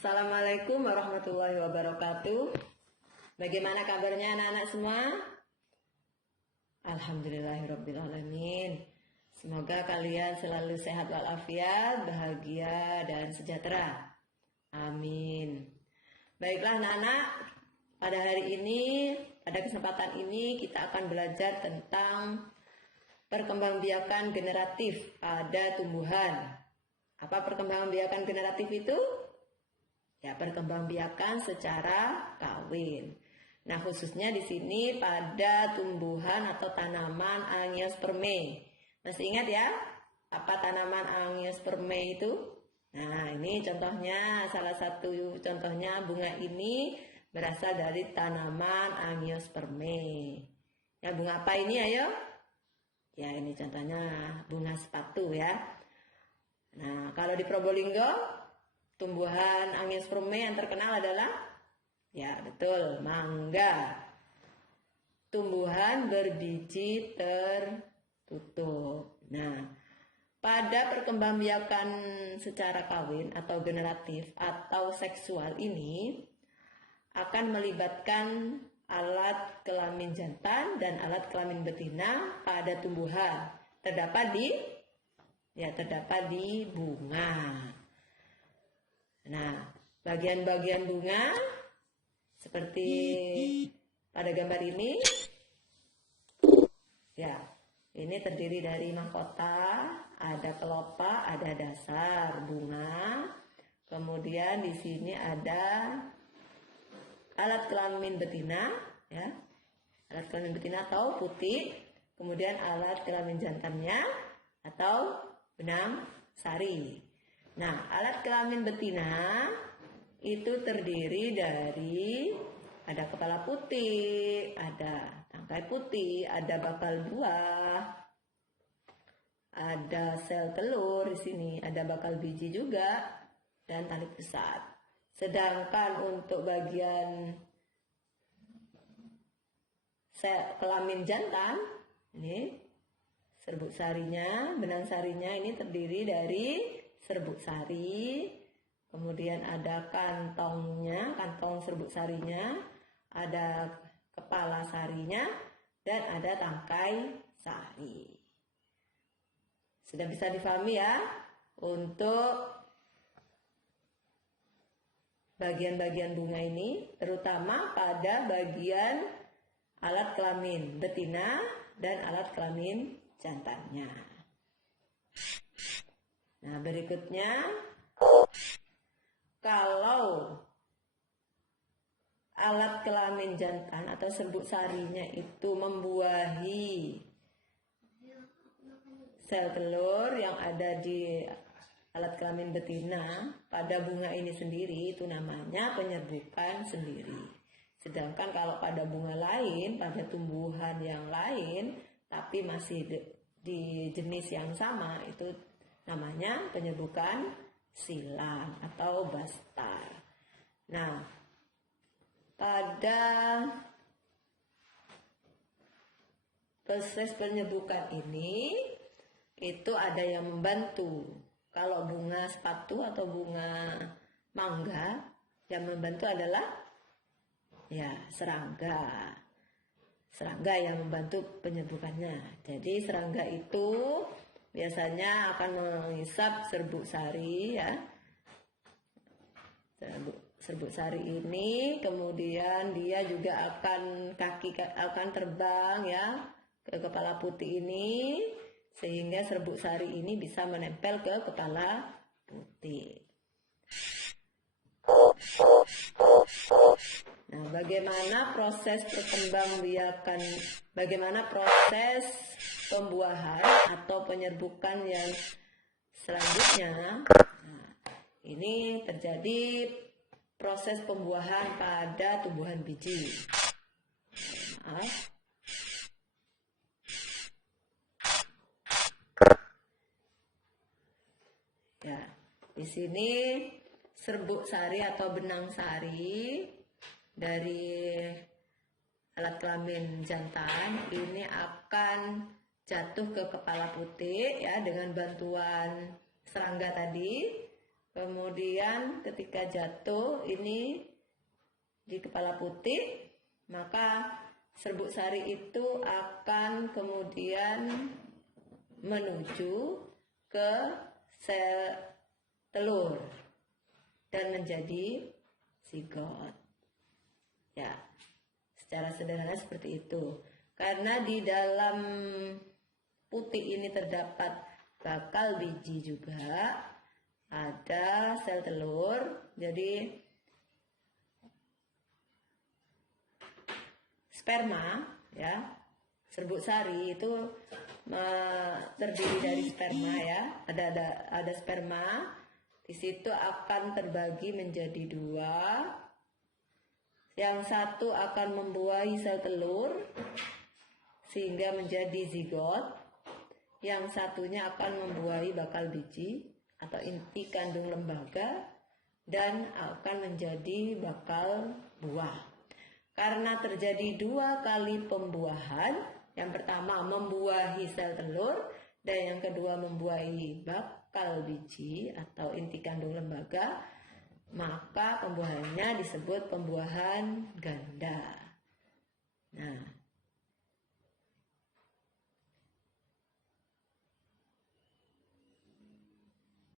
Assalamualaikum warahmatullahi wabarakatuh. Bagaimana kabarnya anak-anak semua? Alhamdulillahirrabbilalamin. Semoga kalian selalu sehat walafiat, bahagia dan sejahtera. Amin. Baiklah anak-anak, pada hari ini, pada kesempatan ini kita akan belajar tentang perkembangbiakan generatif pada tumbuhan. Apa perkembangbiakan generatif itu? Ya, perkembangbiakan secara kawin. Nah, khususnya di sini pada tumbuhan atau tanaman Angiospermae. Masih ingat ya, apa tanaman Angiospermae itu? Nah, ini contohnya, salah satu contohnya bunga ini berasal dari tanaman Angiospermae. Ya, bunga apa ini ayo? Ya, ini contohnya bunga sepatu ya. Nah, kalau di Probolinggo, tumbuhan Angiospermae yang terkenal adalah, ya betul, mangga. Tumbuhan berbiji tertutup. Nah, pada perkembangbiakan secara kawin atau generatif atau seksual ini akan melibatkan alat kelamin jantan dan alat kelamin betina pada tumbuhan. Terdapat di bunga. Nah, bagian-bagian bunga seperti pada gambar ini, ya, ini terdiri dari mahkota, ada kelopak, ada dasar bunga, kemudian di sini ada alat kelamin betina, ya, alat kelamin betina atau putih, kemudian alat kelamin jantannya atau benang sari. Nah, alat kelamin betina itu terdiri dari ada kepala putih, ada tangkai putih, ada bakal buah, ada sel telur di sini, ada bakal biji juga, dan tali pusat. Sedangkan untuk bagian sel kelamin jantan, ini serbuk sarinya, benang sarinya ini terdiri dari serbuk sari, kemudian ada kantongnya, kantong serbuk sarinya, ada kepala sarinya, dan ada tangkai sari. Sudah bisa difahami ya untuk bagian-bagian bunga ini, terutama pada bagian alat kelamin betina dan alat kelamin jantannya. Nah, berikutnya, kalau alat kelamin jantan atau serbuk sarinya itu membuahi sel telur yang ada di alat kelamin betina pada bunga ini sendiri, itu namanya penyerbukan sendiri. Sedangkan kalau pada bunga lain, pada tumbuhan yang lain, tapi masih di jenis yang sama, itu namanya penyerbukan silang atau bastar. Nah, pada proses penyerbukan ini itu ada yang membantu. Kalau bunga sepatu atau bunga mangga, yang membantu adalah ya serangga. Serangga yang membantu penyerbukannya. Jadi serangga itu biasanya akan menghisap serbuk sari ya. Serbuk sari ini kemudian dia juga akan terbang ya ke kepala putih ini, sehingga serbuk sari ini bisa menempel ke kepala putih. Nah, bagaimana proses pembuahan atau penyerbukan yang selanjutnya? Nah, ini terjadi proses pembuahan pada tumbuhan biji. Maaf. Ya, di sini serbuk sari atau benang sari dari alat kelamin jantan ini akan jatuh ke kepala putih ya dengan bantuan serangga tadi. Kemudian ketika jatuh ini di kepala putih, maka serbuk sari itu akan kemudian menuju ke sel telur dan menjadi zigot. Ya, secara sederhana seperti itu. Karena di dalam putih ini terdapat bakal biji juga, ada sel telur, jadi sperma, ya, serbuk sari itu terdiri dari sperma, ya, ada sperma, di situ akan terbagi menjadi dua, yang satu akan membuahi sel telur sehingga menjadi zigot, yang satunya akan membuahi bakal biji atau inti kandung lembaga dan akan menjadi bakal buah. Karena terjadi dua kali pembuahan, yang pertama membuahi sel telur dan yang kedua membuahi bakal biji atau inti kandung lembaga, maka pembuahannya disebut pembuahan ganda.